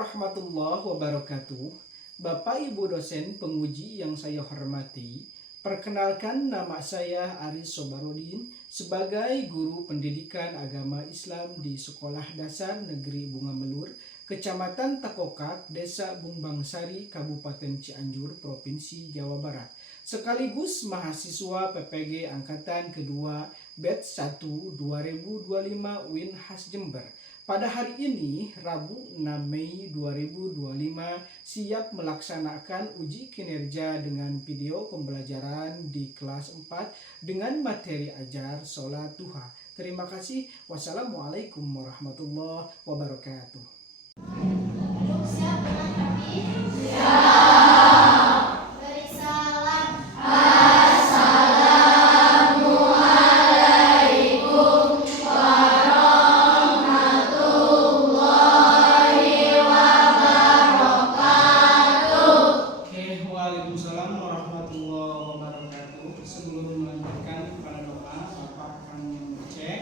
warahmatullahi wabarakatuh. Bapak Ibu dosen penguji yang saya hormati, perkenalkan nama saya Aris Sobarodin sebagai guru pendidikan agama Islam di Sekolah Dasar Negeri Bunga Melur, Kecamatan Takokak, Desa Bumbangsari, Kabupaten Cianjur, Provinsi Jawa Barat. Sekaligus mahasiswa PPG Angkatan Kedua Batch 1 2025 Winhas Jember. Pada hari ini, Rabu 6 Mei 2025, siap melaksanakan uji kinerja dengan video pembelajaran di kelas 4 dengan materi ajar sholat duha. Terima kasih. Wassalamualaikum warahmatullahi wabarakatuh. Siap dengan rapi? Beri salam. Assalamualaikum warahmatullahi wabarakatuh. Waalaikumsalam warahmatullahi wabarakatuh. Sebelum melanjutkan kepada doa, Bapak akan cek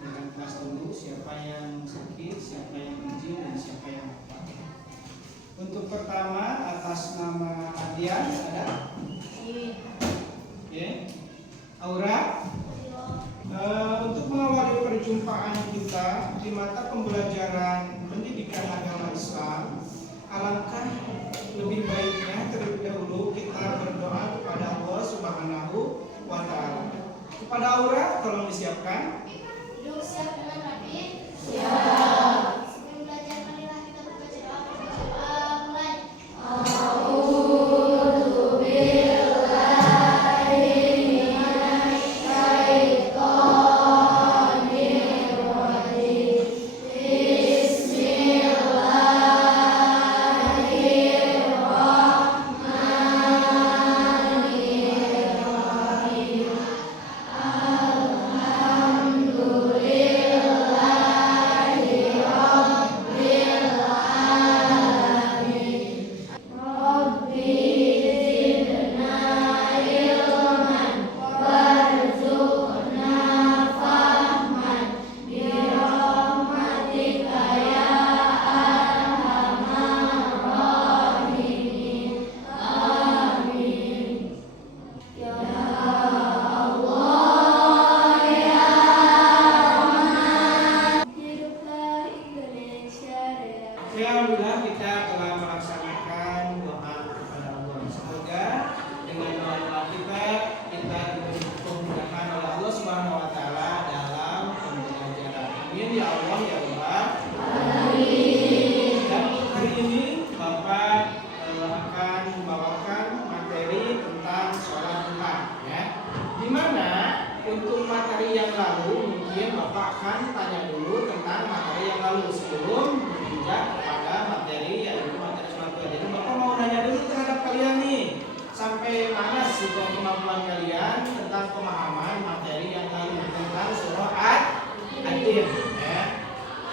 dengan kelas dulu siapa yang sakit, siapa yang izin, dan siapa yang apa. Untuk pertama, atas nama Adian ada? Oke. Aura? Untuk mengawali perjumpaan kita di mata pembelajaran pendidikan agama Islam, alangkah lebih baiknya terlebih dahulu kita berdoa kepada Allah Subhanahu wa Ta'ala. Kepada Aura, tolong disiapkan. Duduk siap dengan rapi? Siap. Sebelum belajar, marilah kita membaca doa. Mulai. Hiduplah Indonesia Raya. Alhamdulillah kita telah melaksanakan doa kepada Allah. Semoga dengan doa kita diberi kemudahan oleh Allah Subhanahu wa Ta'ala dalam pembelajaran. Amin ya Allah ya Rabbal Alamin. Dan hari ini Bapak akan membawakan materi tentang sholat duha, ya. Dimana untuk materi yang lalu mungkin Bapak akan tanya dulu tentang materi yang lalu sebelum berpindah kepada materi yaitu materi sholat duha. Jadi Bapak mau nanya dulu terhadap kalian nih, sampai mana sih kemampuan kalian tentang pemahaman materi yang lalu tentang surah At-Tin, ya.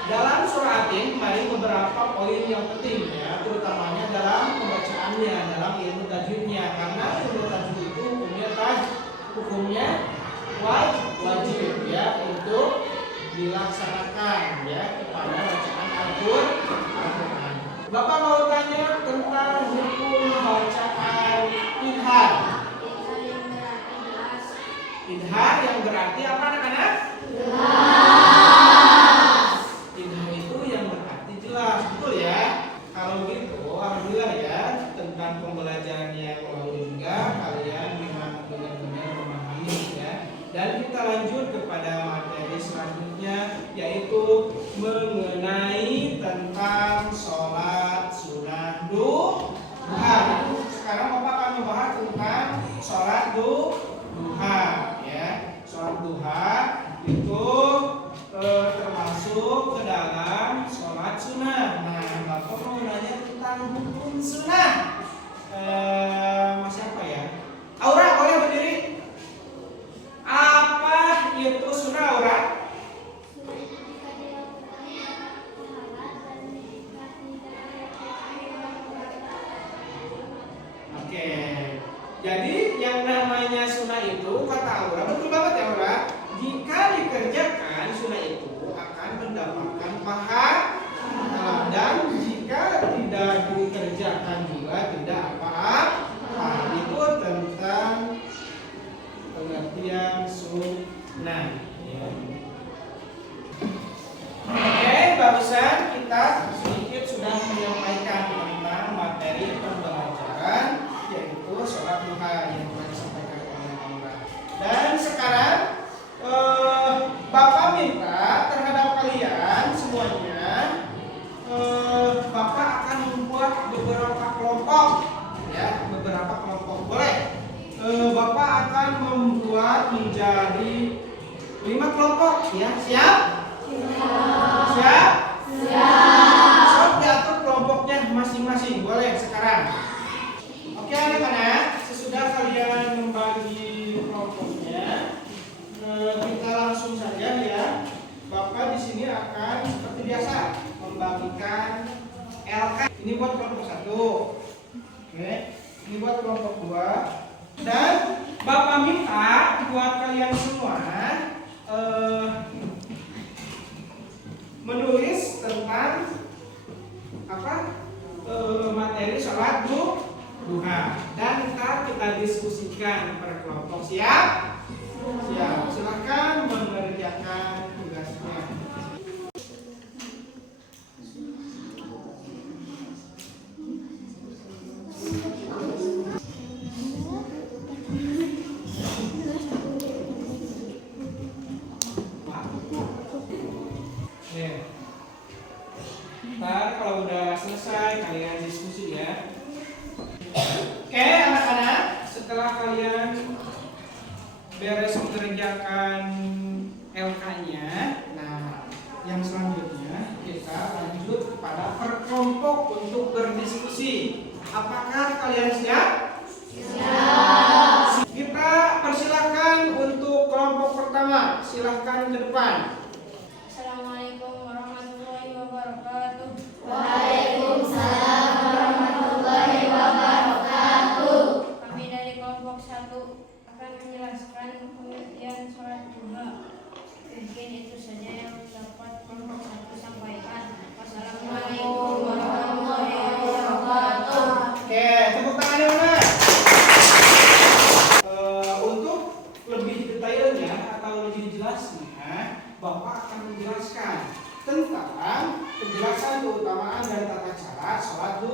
Dalam surah At-Tin kemarin beberapa poin yang penting, ya, terutamanya dalam pembacaannya, dalam ilmu tajwidnya, karena ilmu tajwid itu hukumnya wajib, ya, untuk dilaksanakan, ya, kepada bacaan Al-Quran. Bapak mau tanya tentang hukum bacaan idhar. Idhar yang berarti apa anak-anak? Idhar itu yang berarti jelas, betul ya? Kalau gitu, alhamdulillah ya, tentang pembelajaran yang lalu juga kalian memang benar-benar memahami, ya. Dan kita lanjut kepada materi selanjutnya, yaitu mengenai tentang sholat sunnah duha. Sekarang Bapak akan membahas tentang sholat duha, ya. Sholat duha itu termasuk ke dalam sholat sunnah. Nah, Bapak mau nanya tentang hukum sunnah. Mas siapa ya? Aura, boleh berdiri? Apa itu sunnah, Aura? Oke. Jadi yang namanya sunnah itu kata Aura, betul banget ya Aura. Jika dikerjakan sunnah itu akan mendapatkan pahala, dan jika menjadi 5 kelompok ya. Siap? Siap? Siap diatur kelompoknya masing-masing. Boleh sekarang. Oke anak-anak, sesudah kalian membagi kelompoknya, kita langsung saja ya. Bapak di sini akan seperti biasa membagikan LK. Ini buat kelompok 1. Oke, ini buat kelompok 2. Dan Bapak minta buat kalian semua menulis tentang materi sholat duha, dan ntar kita diskusikan per kelompok. Siap? Siap. Silakan mengerjakan tugasnya. Ntar kalau udah selesai kalian diskusi ya. Oke anak-anak, setelah kalian beres mengerjakan LK-nya, nah yang selanjutnya kita lanjut kepada per kelompok untuk berdiskusi. Apakah kalian siap? Siap. Kita persilakan untuk kelompok pertama. Silahkan ke depan. Assalamualaikum warahmatullahi wabarakatuh. Waalaikumsalam warahmatullahi wabarakatuh. Kami dari kelompok 1 akan menjelaskan pengertian sholat duha. Mungkin itu saja yang dapat kelompok 1 sampaikan. Wassalamualaikum warahmatullahi wabarakatuh. Oke, tepuk tangannya mana? Untuk lebih detailnya atau lebih jelasnya, Bapak akan menjelaskan tentang penjelasan keutamaan dan tata cara sholat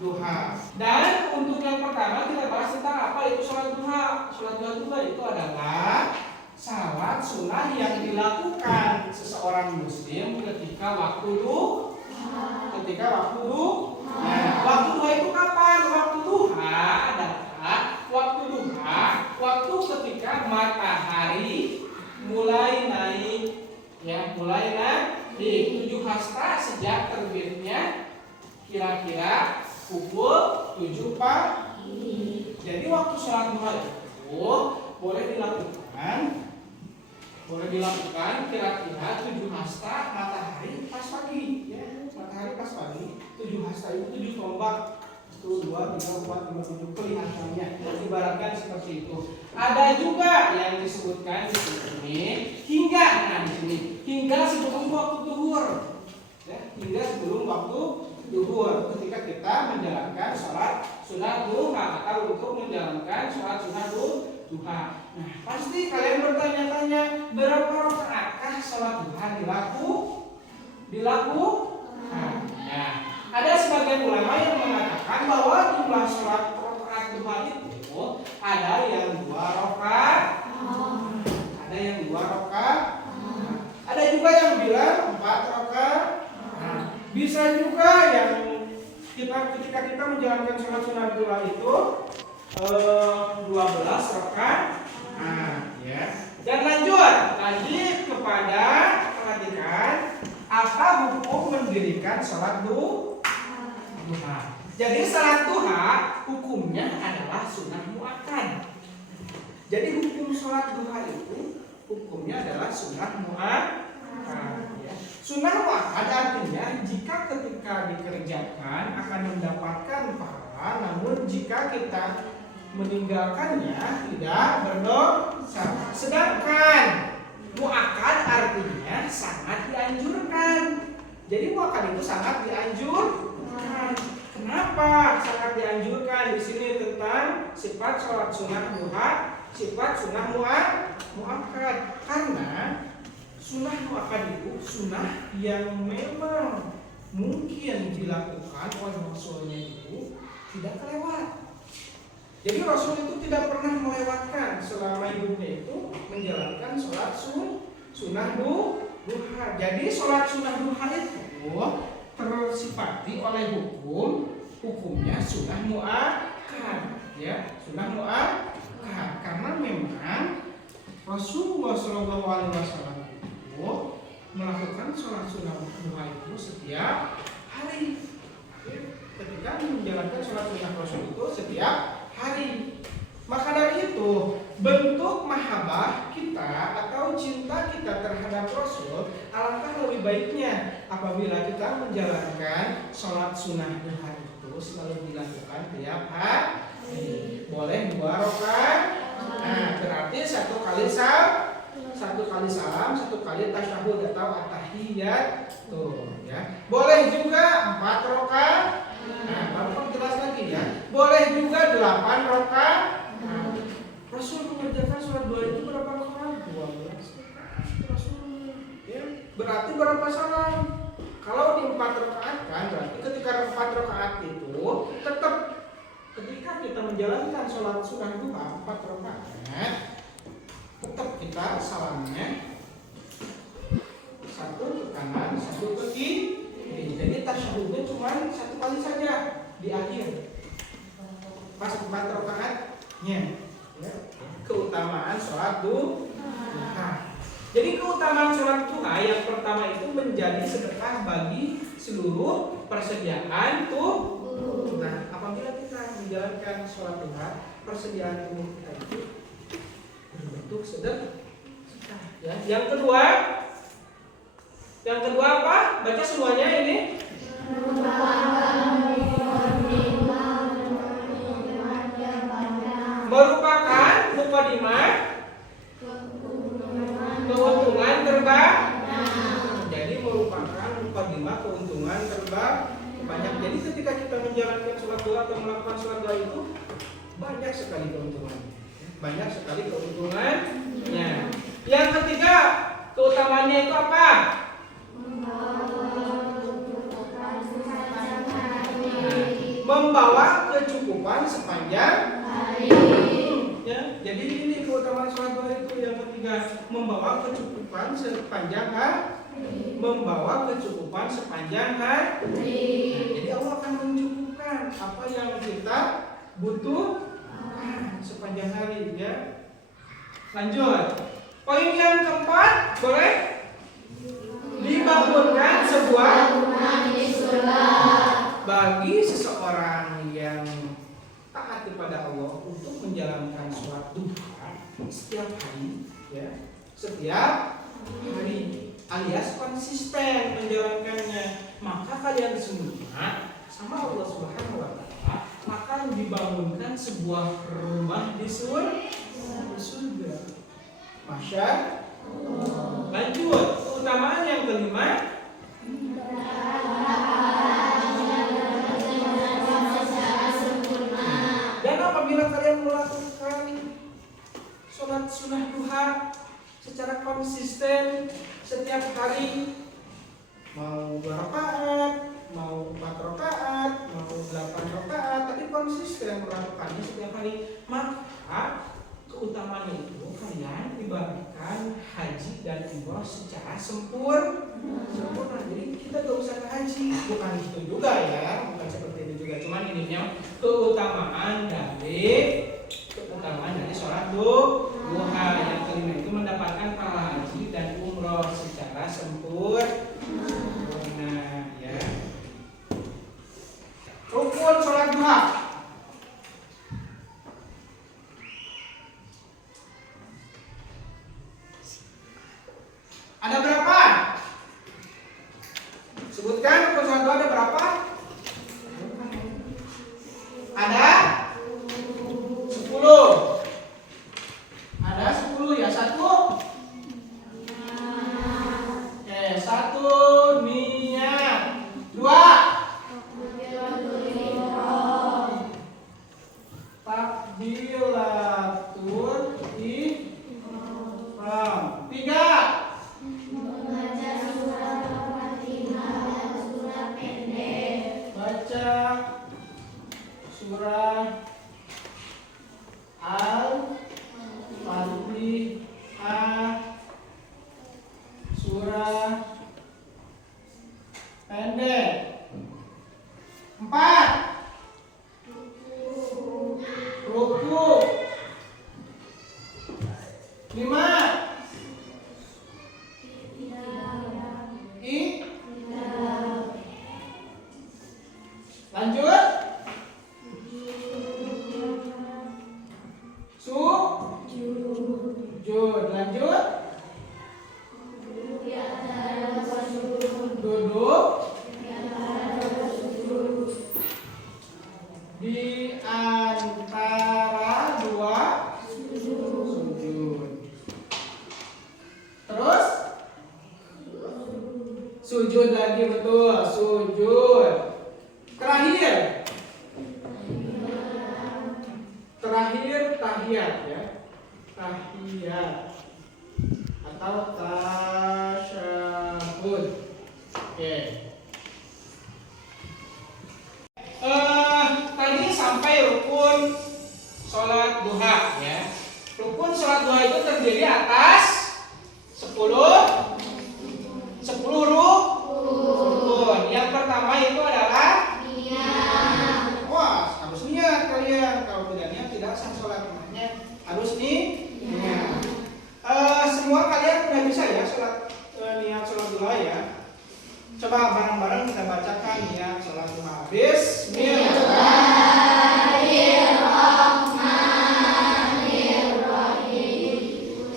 duha. Dan untuk yang pertama kita bahas tentang apa itu sholat duha. Sholat duha itu adalah salat sunnah yang dilakukan seseorang muslim ketika waktu duha. Nah, waktu duha itu kapan? Waktu duha adalah waktu ketika matahari mulai naik ya, mulai naik 7 hasta sejak terbitnya kira-kira pukul 7 pagi. Jadi waktu sholat duha itu boleh dilakukan kira-kira 7 hasta matahari pas pagi ya, matahari pas pagi. 7 hasta itu 7 tombak. 1, 2, 3, 4, 5, 7 kelihatannya. Ibaratkan seperti itu. Ada juga yang disebutkan di sini hingga, nah di sini hingga sebelum waktu zuhur. Ya, hingga sebelum waktu zuhur ketika kita menjalankan sholat sunnah duha atau untuk menjalankan sholat sunnah duha. Nah, pasti kalian bertanya-tanya, berapa rakaatkah sholat duha dilakukan? Nah, ada sebagian ulama yang mengatakan bahwa jumlah sholat rakaat duha itu ada yang 2 rakaat, ada yang 2 rakaat, ada juga yang bilang 4 rakaat. Bisa juga yang ketika kita menjalankan sholat sunnah duha itu 12 rakaat. Ya. Dan lanjut kepada perhatikan apa hukum mendirikan sholat duha. Jadi sholat duha hukumnya adalah sunnah muakkad. Jadi hukum sholat duha itu hukumnya adalah sunnah muakkad. Ya. Sunnah muakkad artinya jika ketika dikerjakan akan mendapatkan pahala, namun jika kita meninggalkannya tidak berdosa. Sedangkan muakkad artinya sangat dianjurkan. Jadi muakkad itu sangat dianjurkan. Kenapa sangat dianjurkan? Di sini tentang sifat sholat sunnah duha, sifat sunnah muakkad. Karena sunnah muakkad itu sunnah yang memang mungkin dilakukan oleh Rasulnya itu tidak kelewat. Jadi Rasul itu tidak pernah melewatkan selama hidupnya itu menjalankan sholat sunnah duha. Jadi sholat sunnah duha itu tersifati oleh hukumnya sunnah muakkad, ya, sunnah muakkad. Karena memang Rasulullah Shallallahu Alaihi Wasallam itu melakukan sholat sunnah duha itu setiap hari. Ketika menjalankan sholat sunnah Rasul itu setiap hari. Maka dari itu bentuk mahabbah kita atau cinta kita terhadap Rasul alangkah lebih baiknya apabila kita menjalankan sholat sunnah duha itu selalu dilakukan tiap hari. Boleh 2 rakaat. Nah, berarti 1 kali salam, 1 kali tasyahud atau at-tahiyat tuh ya. Boleh juga 4 rakaat. Nah, baru jelas lagi ya. Boleh juga 8 rakaat. Nah, Rasul mengerjakan sholat duha itu berapa rakaat? 12 rakaat. Rasul ya. Berarti berapa salam? Kalau di 4 rakaat kan berarti ketika 4 rakaat itu tetap ketika kita menjalankan sholat sunnah duha 4 rakaat tetap kita salamnya 1 ke kanan, 1 ke kiri. Jadi tasyahudnya cuma 1 kali saja di akhir pas 4 rakaatnya ya. Keutamaan sholat duha. Jadi keutamaan sholat duha yang pertama itu menjadi sedekah bagi seluruh persediaan tubuh. Nah, apabila kita menjalankan sholat duha, persediaan tubuh kita itu berbentuk sedekah. Ya. Yang kedua apa? Baca semuanya ini. Merupakan mukadimah keuntungan terbanyak. Jadi merupakan mukadimah keuntungan terbanyak. Jadi ketika kita menjalankan sholat duha atau melakukan sholat duha itu banyak sekali keuntungan. Banyak sekali keuntungannya. Yang ketiga, keutamaannya itu apa? Membawa kecukupan sepanjang hari. Ya, jadi ini keutamaan sholat duha itu yang ketiga, membawa kecukupan sepanjang hari. Membawa kecukupan sepanjang hari. Nah, jadi Allah akan mencukupkan apa yang kita butuh sepanjang hari ya. Lanjut. Poin yang keempat, boleh dibangunkan sebuah bagi seseorang yang taat kepada Allah untuk menjalankan sholat duha setiap hari ya. Setiap hari alias konsisten menjalankannya, maka kalian semua sama Allah Subhanahu wa taala akan dibangunkan sebuah rumah di surga. Masya Allah. Lanjut, keutamaan yang kelima, dan apabila kalian melakukan sholat sunnah duha secara konsisten setiap hari, mau 2 rakaat, mau 4 rakaat, mau 8 rakaat, tapi konsisten melakukannya setiap hari, maka keutamaannya itu kalian ibaratkan haji dan umroh secara sempurna. Jadi kita gak usah ke haji, bukan itu juga ya, bukan seperti itu juga, cuman ininya keutamaan dari sholat duha yang kelima itu mendapatkan pahala haji dan umroh secara sempurna ya. Rukun sholat duha. Ada berapa? Sebutkan rukun sholat duha ada berapa? Ada 10. Ada 10 ya. 1. Oke, 1 niat. 2 takbiratul ihram. 3 membaca surat Al-Fatihah dan surat pendek. baca surah Al-Fatihah, surah pendek. 4 ruku. 5 antara dua sujud. Terus sujud lagi, betul, sujud. Terakhir tahiyat ya. Tahiyat atau tasyahud. Oke. Tadi sampai rukun sholat duha ya. Rukun sholat duha itu terdiri atas 10 rukun. Yang pertama itu adalah niat. Wah, harus niat kalian. Kalau tidak niat tidak sah sholatnya. Harus niat. Semua kalian udah bisa ya sholat niat sholat duha ya. Coba bareng-bareng kita bacakan niat sholat duha. Bismillahirrahmanirrahim.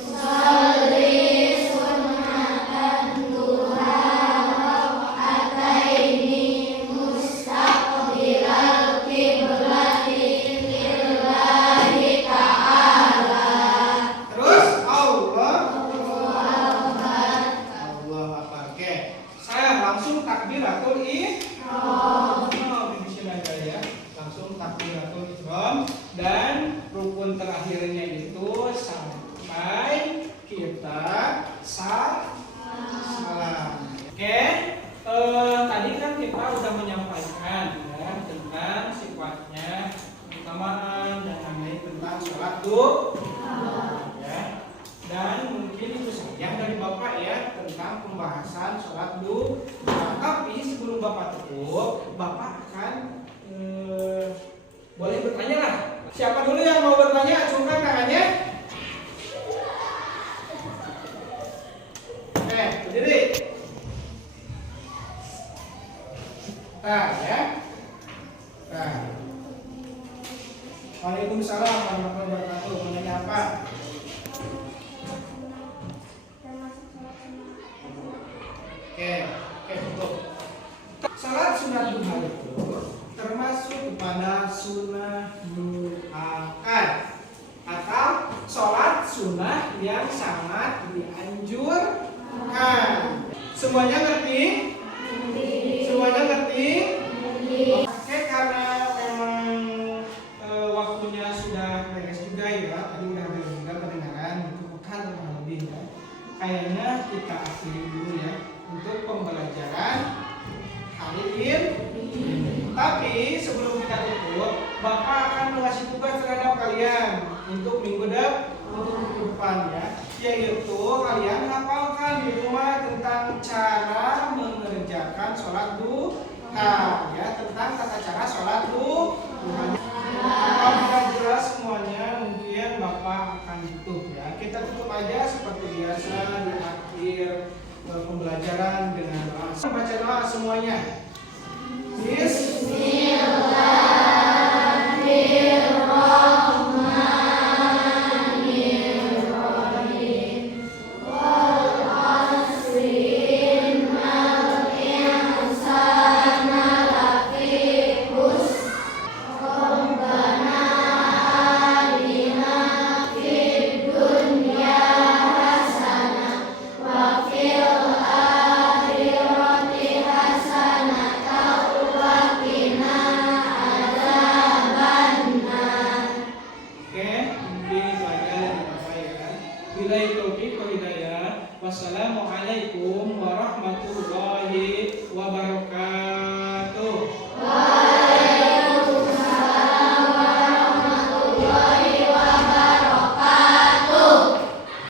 Sholli sunatan duha raka'ataini mustaqbilal qiblati lillahi ta'ala. Terus Allah Akbar. Oke. Saya langsung takbiratul ihram. Bismillah ya. Langsung takbiratul ihram dan rukun terakhirnya itu sampai kita salam. Oke. Tadi kan kita sudah menyampaikan ya tentang sifatnya, keutamaan dan lain-lain tentang sholat duha ya. Dan mungkin itu saja dari Bapak ya tentang pembahasan sholat duha. Tapi sebelum Bapak tutup, Bapak akan boleh bertanya lah. Siapa dulu yang mau bertanya? Acungkan tangannya. Berdiri. Nah ya. Nah. Waalaikumsalam warahmatullahi wabarakatuh. Mau nanya apa? Oke, cukup. Salat sunat duha itu termasuk kepada sunnah muakkad atau sholat sunnah yang sangat dianjurkan. Semuanya ngerti? Semuanya ngerti? Oke, karena memang waktunya sudah beres juga ya. Tadi udah beres juga pendengaran, itu bukan kurang lebih ya. Kayaknya kita akhiri dulu ya untuk pembelajaran hari ini. Tapi sebelum kita tutup, Bapak akan mengasih tugas terhadap kalian untuk minggu depan ya, yaitu kalian hafalkan di rumah tentang cara mengerjakan sholat duha ya, tentang tata cara sholat duha. Apabila jelas semuanya, mungkin Bapak akan tutup ya. Kita tutup aja seperti biasa di akhir pembelajaran dengan doa. Baca doa semuanya. Bismillahirrahmanirrahim. Wal 'ashri innal insana lafi khusr. Rabbana atina fid dunya hasanah wa fil akhirati hasanah wa qina adzabannar. Oke, mungkin itu aja dari Bapak ya. Billahi taufiq wal hidayah. Wassalamualaikum warahmatullahi wabarakatuh.